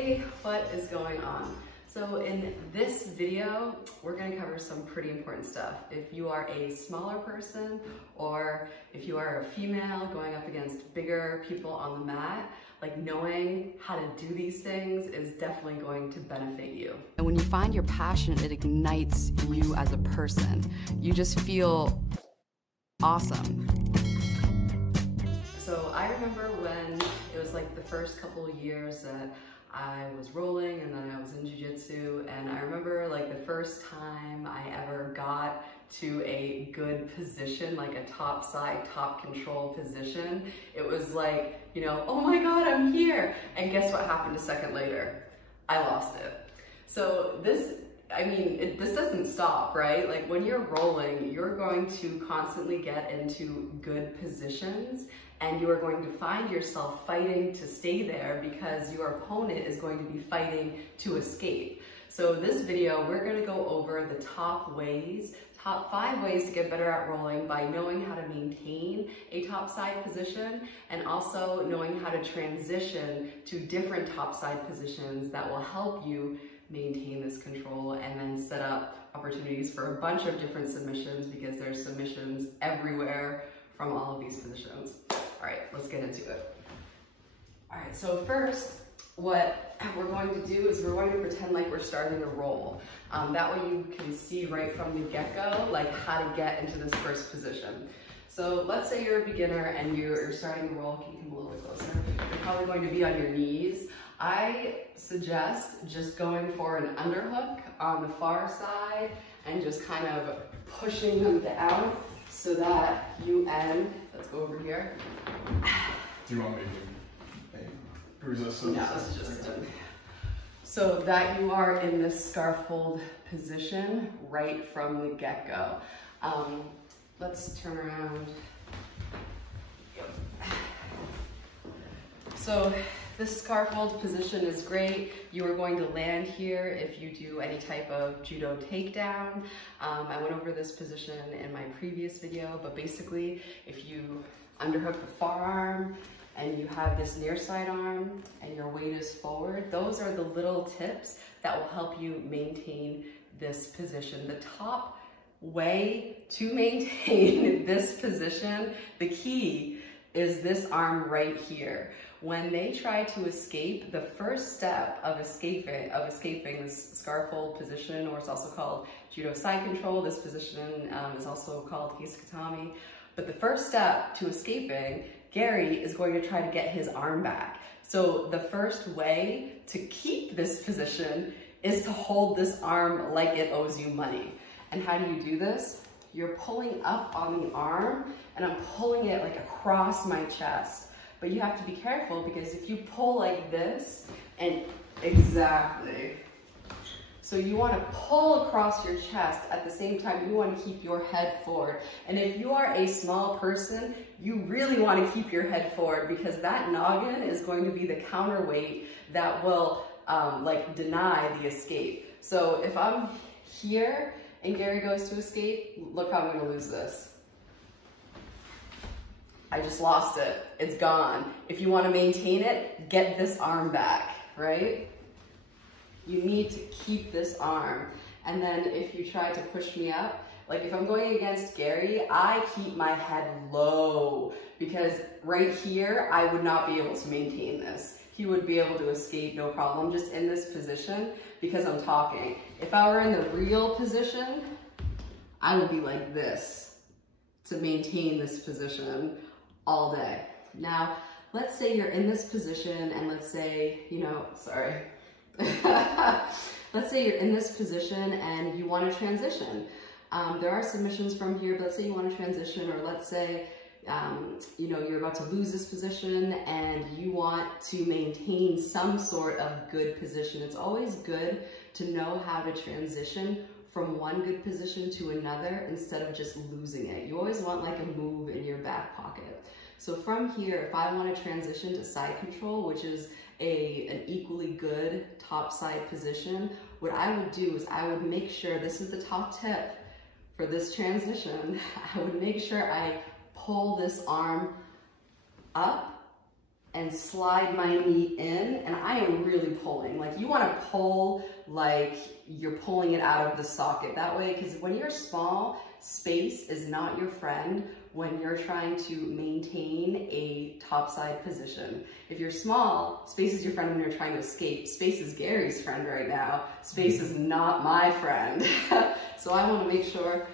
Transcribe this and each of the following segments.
Hey, what is going on? So in this video, we're going to cover some pretty important stuff. If you are a smaller person or if you are a female going up against bigger people on the mat, like knowing how to do these things is definitely going to benefit you. And when you find your passion, it ignites you as a person. You just feel awesome. So I remember when it was like the first couple of years that I was rolling and then I was in Jiu-Jitsu, and I remember like the first time I ever got to a good position, like a top side, top control position. It was like, you know, oh my God, I'm here. And guess what happened a second later? I lost it. So this doesn't stop, right? Like when you're rolling, you're going to constantly get into good positions and you are going to find yourself fighting to stay there because your opponent is going to be fighting to escape. So this video, we're going to go over the top 5 ways to get better at rolling by knowing how to maintain a top side position and also knowing how to transition to different top side positions that will help you maintain this control and then set up opportunities for a bunch of different submissions because there's submissions everywhere from all of these positions. All right, let's get into it. All right, so first, what we're going to do is we're going to pretend like we're starting a roll. That way you can see right from the get-go, like how to get into this first position. So let's say you're a beginner and you're starting a roll. Can you come a little bit closer? You're probably going to be on your knees. I suggest just going for an underhook on the far side and just kind of pushing them down so that you end. Let's go over here. Do you want me to resist this? No, this is just so that you are in this scarf hold position right from the get-go. Let's turn around. So this scarf hold position is great. You are going to land here if you do any type of judo takedown. I went over this position in my previous video, but basically if you underhook the forearm and you have this near side arm and your weight is forward, those are the little tips that will help you maintain this position. The top way to maintain this position, the key is this arm right here. When they try to escape, the first step of escaping this scarf hold position, or it's also called judo side control. This position is also called hisekatami. But the first step to escaping, Gary is going to try to get his arm back. So the first way to keep this position is to hold this arm like it owes you money. And how do you do this? You're pulling up on the arm and I'm pulling it like across my chest. But you have to be careful because if you pull like this and exactly. So you want to pull across your chest at the same time you want to keep your head forward. And if you are a small person, you really want to keep your head forward because that noggin is going to be the counterweight that will like deny the escape. So if I'm here and Gary goes to escape, look how I'm going to lose this. I just lost it. It's gone. If you want to maintain it, get this arm back, right? You need to keep this arm. And then if you try to push me up, like if I'm going against Gary, I keep my head low because right here, I would not be able to maintain this. He would be able to escape, no problem, just in this position because I'm talking. If I were in the real position, I would be like this to maintain this position all day. Now, let's say you're in this position and let's say, let's say you're in this position and you want to transition. There are submissions from here, but let's say you want to transition, or let's say, you're about to lose this position and you want to maintain some sort of good position. It's always good to know how to transition from one good position to another instead of just losing it. You always want like a move in your back pocket. So from here, if I want to transition to side control, which is an equally good top side position, what I would do is I would make sure, this is the top tip for for this transition, I would make sure I pull this arm up and slide my knee in, and I am really pulling. Like you wanna pull like you're pulling it out of the socket. That way, because when you're small, space is not your friend when you're trying to maintain a topside position. If you're small, space is your friend when you're trying to escape. Space is Gary's friend right now. Space is not my friend. So I wanna make sure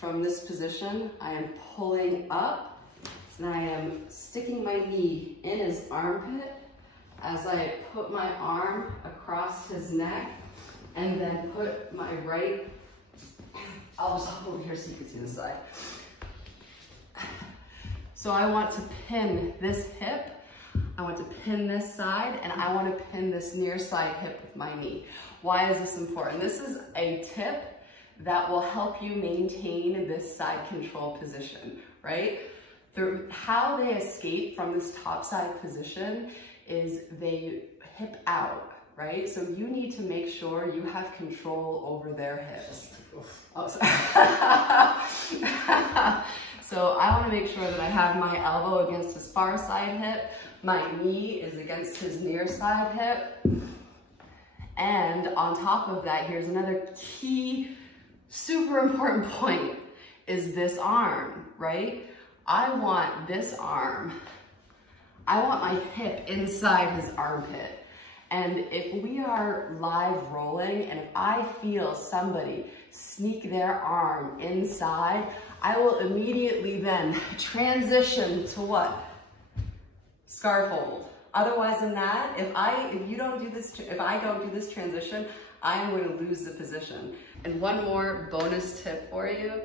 from this position, I am pulling up, and I am sticking my knee in his armpit as I put my arm across his neck, and then put my right, I'll just hop over here so you can see the side. So I want to pin this hip, I want to pin this side, and I want to pin this near side hip with my knee. Why is this important? This is a tip that will help you maintain this side control position, right? How they escape from this top side position is they hip out, right? So you need to make sure you have control over their hips. Oh, sorry. So I want to make sure that I have my elbow against his far side hip, my knee is against his near side hip, and on top of that, here's another key, super important point, is this arm, right? I want this arm, I want my hip inside his armpit. And if we are live rolling, and if I feel somebody sneak their arm inside, I will immediately then transition to what? Scarf hold. Otherwise than that, if I don't do this transition, I am going to lose the position. And one more bonus tip for you,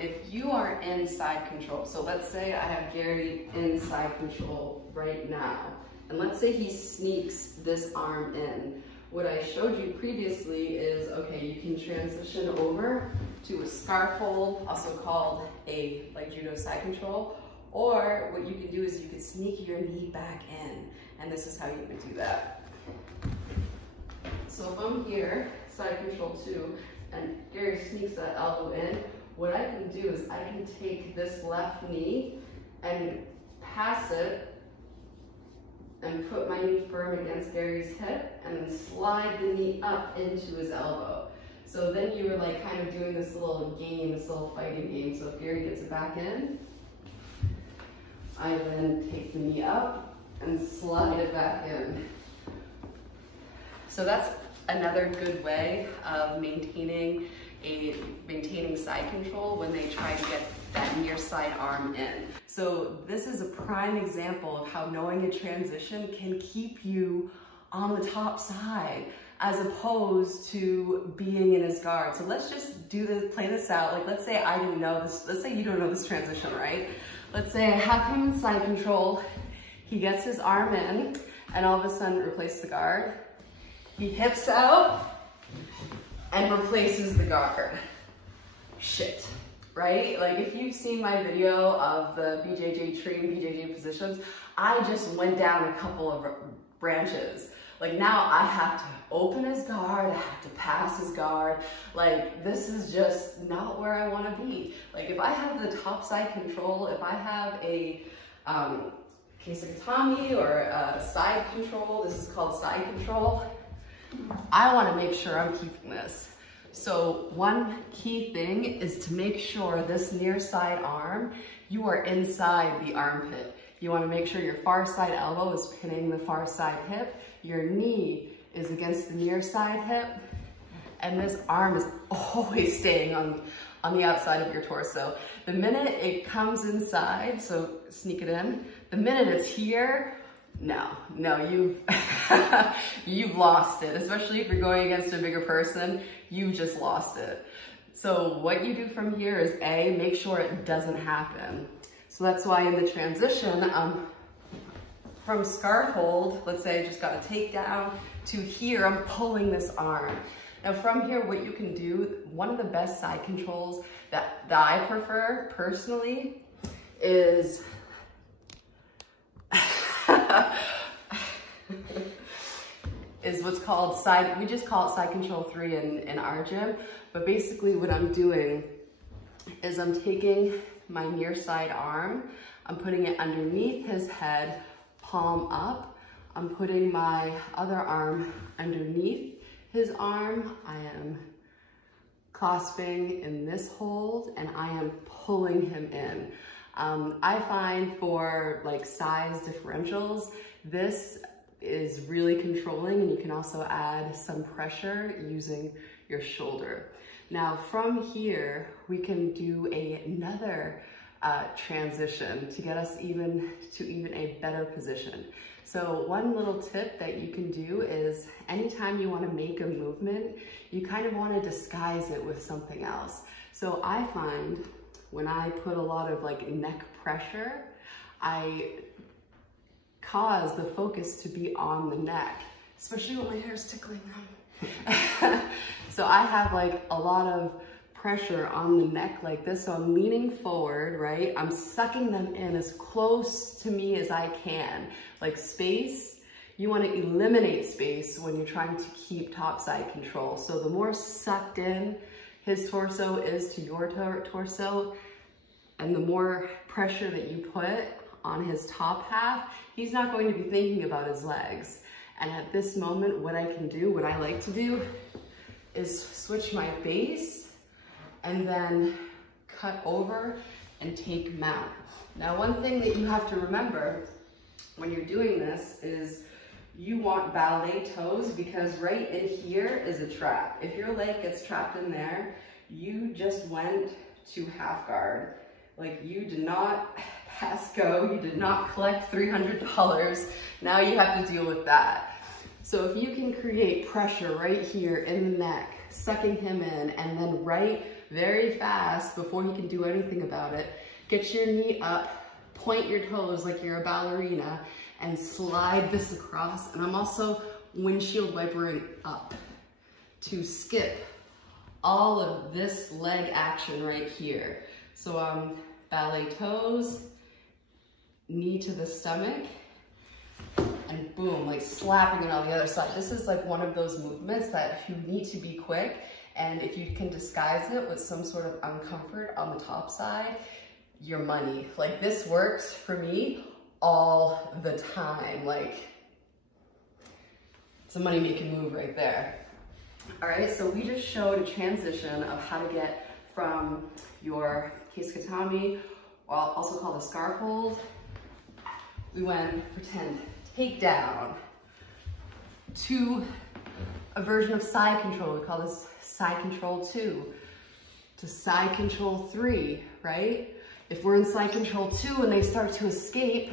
if you are in side control, so let's say I have Gary in side control right now, and let's say he sneaks this arm in. What I showed you previously is, okay, you can transition over to a scarf hold, also called a like judo side control, or what you can do is you can sneak your knee back in, and this is how you can do that. So if I'm here, side control 2, and Gary sneaks that elbow in, what I can do is I can take this left knee and pass it and put my knee firm against Gary's hip and then slide the knee up into his elbow. So then you were like kind of doing this little game, this little fighting game. So if Gary gets it back in, I then take the knee up and slide it back in. So that's another good way of maintaining side control when they try to get that near side arm in. So this is a prime example of how knowing a transition can keep you on the top side as opposed to being in his guard. So let's just play this out. Like let's say I didn't know this, let's say you don't know this transition, right? Let's say I have him in side control, he gets his arm in, and all of a sudden replace the guard. He hips out and replaces the guard. Shit, right? Like if you've seen my video of the BJJ tree and BJJ positions, I just went down a couple of branches. Like now I have to open his guard, I have to pass his guard. Like this is just not where I want to be. Like if I have the top side control, if I have a Keisakatami or a side control, this is called side control, I want to make sure I'm keeping this. So one key thing is to make sure this near side arm, you are inside the armpit. You want to make sure your far side elbow is pinning the far side hip, your knee is against the near side hip, and this arm is always staying on the outside of your torso. The minute it comes inside, so sneak it in, the minute it's here, no, you've lost it, especially if you're going against a bigger person, you've just lost it. So what you do from here is A, make sure it doesn't happen. So that's why in the transition, from scarf hold, let's say I just got a takedown, to here, I'm pulling this arm. Now from here, what you can do, one of the best side controls that I prefer personally is is what's called side, we just call it side control 3 in our gym, but basically what I'm doing is I'm taking my near side arm, I'm putting it underneath his head, palm up. I'm putting my other arm underneath his arm. I am clasping in this hold and I am pulling him in. I find for like size differentials, this is really controlling, and you can also add some pressure using your shoulder. Now from here, we can do another transition to get us even a better position. So one little tip that you can do is anytime you want to make a movement, you kind of want to disguise it with something else. So I find when I put a lot of like neck pressure, I cause the focus to be on the neck, especially when my hair's tickling them. So I have like a lot of pressure on the neck like this. So I'm leaning forward, right? I'm sucking them in as close to me as I can. Like space, you want to eliminate space when you're trying to keep topside control. So the more sucked in his torso is to your torso, and the more pressure that you put on his top half, he's not going to be thinking about his legs. And at this moment, what I can do, what I like to do, is switch my base and then cut over and take mount. Now, one thing that you have to remember when you're doing this is you want ballet toes, because right in here is a trap. If your leg gets trapped in there, you just went to half guard. Like, you did not pass go, you did not collect $300. Now you have to deal with that. So if you can create pressure right here in the neck, sucking him in, and then right very fast before he can do anything about it, get your knee up, point your toes like you're a ballerina, and slide this across. And I'm also windshield wipering up to skip all of this leg action right here. So ballet toes, knee to the stomach, and boom, like slapping it on the other side. This is like one of those movements that you need to be quick, and if you can disguise it with some sort of uncomfort on the top side, your money. Like, this works for me all the time. Like, it's a money-making move right there. All right, so we just showed a transition of how to get from your case katami, also called a scarf hold. We went pretend takedown to a version of side control. We call this side control 2 to side control 3, right? If we're in side control 2 and they start to escape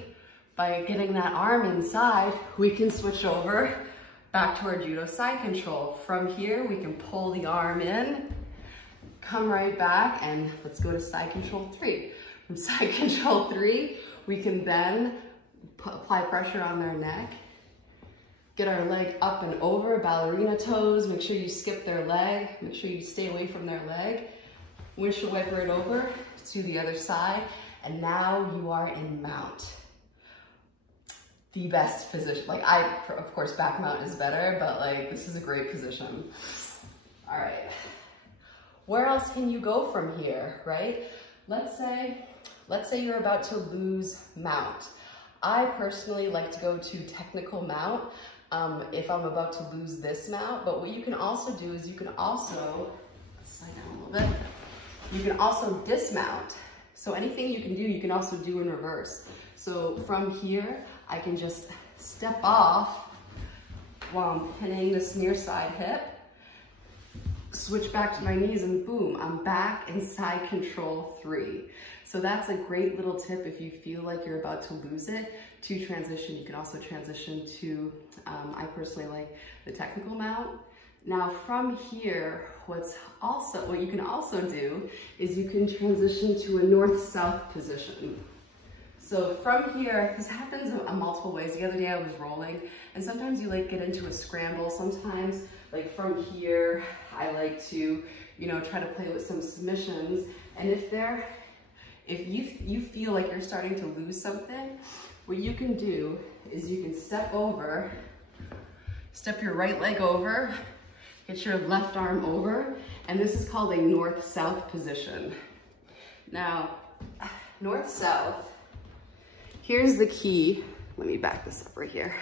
by getting that arm inside, we can switch over back to our judo side control. From here, we can pull the arm in, come right back, and let's go to side control 3. From side control 3, we can then apply pressure on their neck, get our leg up and over, ballerina toes, make sure you skip their leg, make sure you stay away from their leg, windshield wiper it over to the other side, and now you are in mount. The best position. Like, of course, back mount is better, but like, this is a great position. All right, where else can you go from here, right? Let's say you're about to lose mount. I personally like to go to technical mount if I'm about to lose this mount, but what you can also do is you can also, slide down a little bit, you can also dismount. So anything you can do, you can also do in reverse. So from here, I can just step off while I'm pinning this near side hip, switch back to my knees, and boom, I'm back in side control 3. So that's a great little tip if you feel like you're about to lose it to transition. You can also transition to, I personally like the technical mount. Now from here, what you can also do is you can transition to a north-south position. So from here, this happens in multiple ways. The other day I was rolling, and sometimes you like get into a scramble. Sometimes like from here, I like to, try to play with some submissions. And if you feel like you're starting to lose something, what you can do is you can step your right leg over, get your left arm over, and this is called a north-south position. Now, north-south, here's the key let me back this up right here.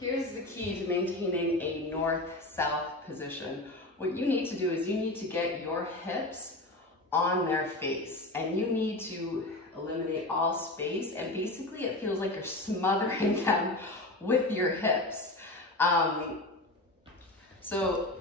Here's the key to maintaining a north-south position. What you need to do is you need to get your hips on their face, and you need to eliminate all space, and basically it feels like you're smothering them with your hips. So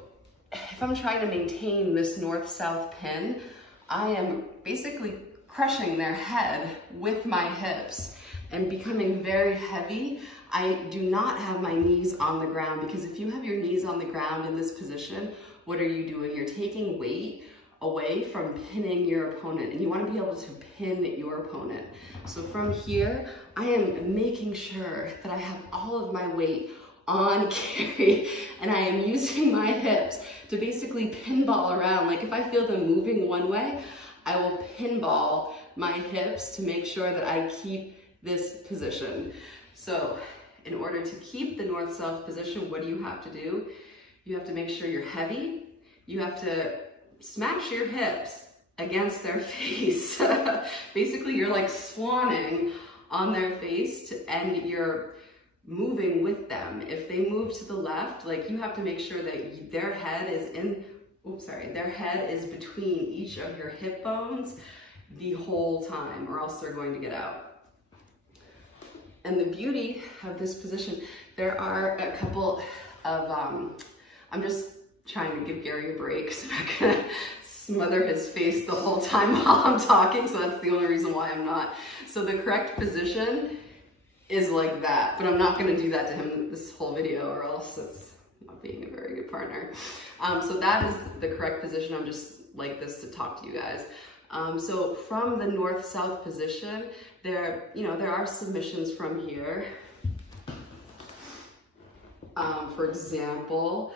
if I'm trying to maintain this north-south pin, I am basically crushing their head with my hips and becoming very heavy. I do not have my knees on the ground, because if you have your knees on the ground in this position, what are you doing? You're taking weight away from pinning your opponent, and you want to be able to pin your opponent. So from here, I am making sure that I have all of my weight on carry, and I am using my hips to basically pinball around. Like if I feel them moving one way, I will pinball my hips to make sure that I keep this position. So in order to keep the north-south position, what do you have to do? You have to make sure you're heavy. You have to smash your hips against their face. Basically, you're like swanning on their face, and you're moving with them. If they move to the left, like you have to make sure that their head is their head is between each of your hip bones the whole time, or else they're going to get out. And the beauty of this position, there are a couple of, I'm just trying to give Gary a break, so I'm not gonna smother his face the whole time while I'm talking, so that's the only reason why I'm not. So the correct position is like that, but I'm not gonna do that to him this whole video, or else it's not being a very good partner. So that is the correct position. I'm just like this to talk to you guys. So from the north-south position, there are submissions from here. For example,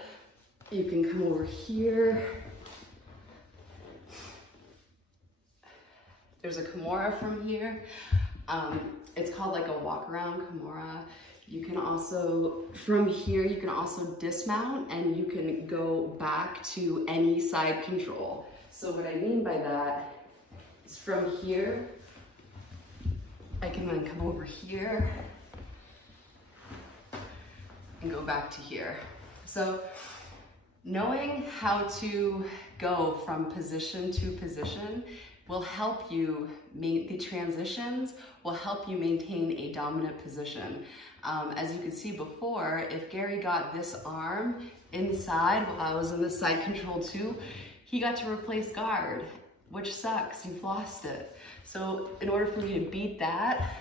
you can come over here. There's a Kimura from here. It's called like a walk-around Kimura. You can also, from here, you can also dismount, and you can go back to any side control. So what I mean by that is from here, I can then come over here and go back to here. So knowing how to go from position to position will help you, the transitions will help you maintain a dominant position. As you could see before, if Gary got this arm inside while I was in the side control too, he got to replace guard, which sucks, you've lost it. So in order for me to beat that,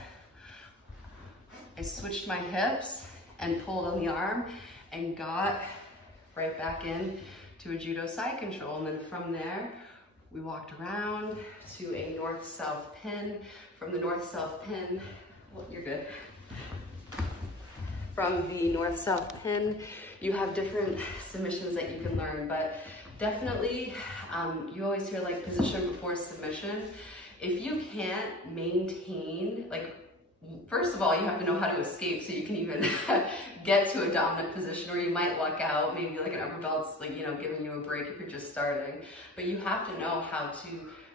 I switched my hips and pulled on the arm and got right back in to a judo side control. And then from there, we walked around to a north-south pin. From the north-south pin, well, you're good. From the north-south pin, you have different submissions that you can learn, but definitely, you always hear like position before submission. If you can't maintain, like, first of all, you have to know how to escape so you can even get to a dominant position, or you might luck out, maybe like an upper belt's like, giving you a break if you're just starting. But you have to know how to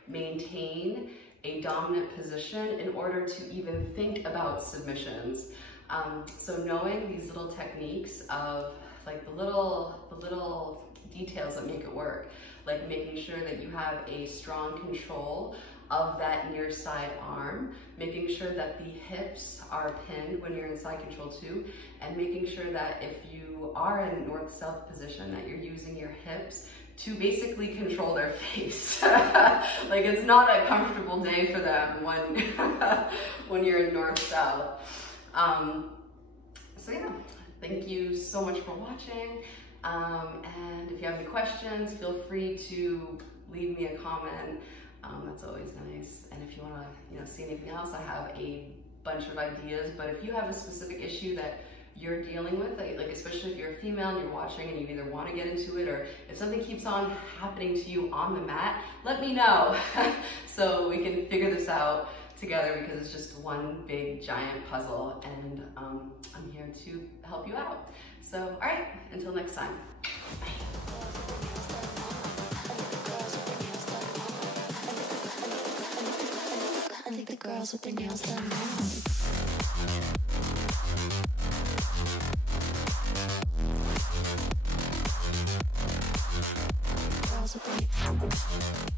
maintain a dominant position in order to even think about submissions. So knowing these little techniques of like the little details that make it work, like making sure that you have a strong control of that near side arm, making sure that the hips are pinned when you're in side control too, and making sure that if you are in north-south position, that you're using your hips to basically control their face. Like it's not a comfortable day for them when you're in north-south. So yeah, thank you so much for watching. And if you have any questions, feel free to leave me a comment. That's always nice. And if you want to, see anything else, I have a bunch of ideas. But if you have a specific issue that you're dealing with, like especially if you're a female and you're watching and you either want to get into it, or if something keeps on happening to you on the mat, let me know so we can figure this out together, because it's just one big giant puzzle, and I'm here to help you out. So, all right, until next time. Bye. girls with their nails done now. Girls with their